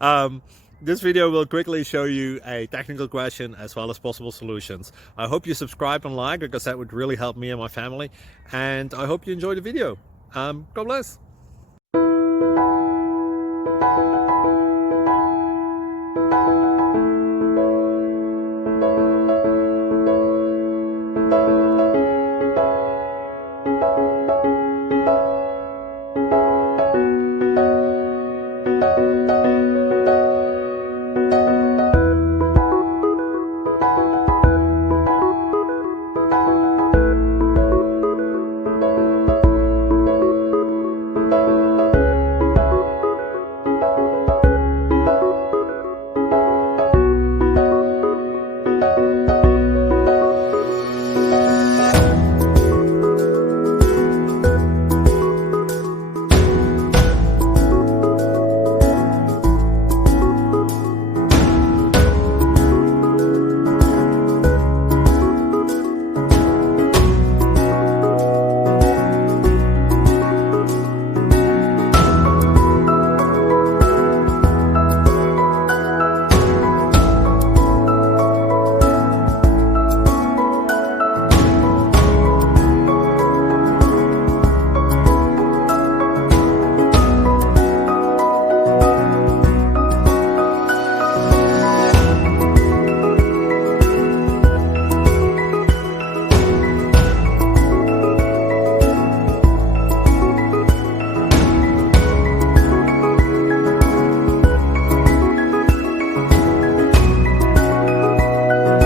um, this video will quickly show you a technical question as well as possible solutions. I hope you subscribe and like, because that would really help me and my family. And I hope you enjoy the video. God bless.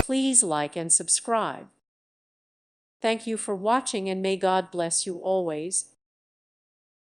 Please like and subscribe. Thank you for watching, and may God bless you always.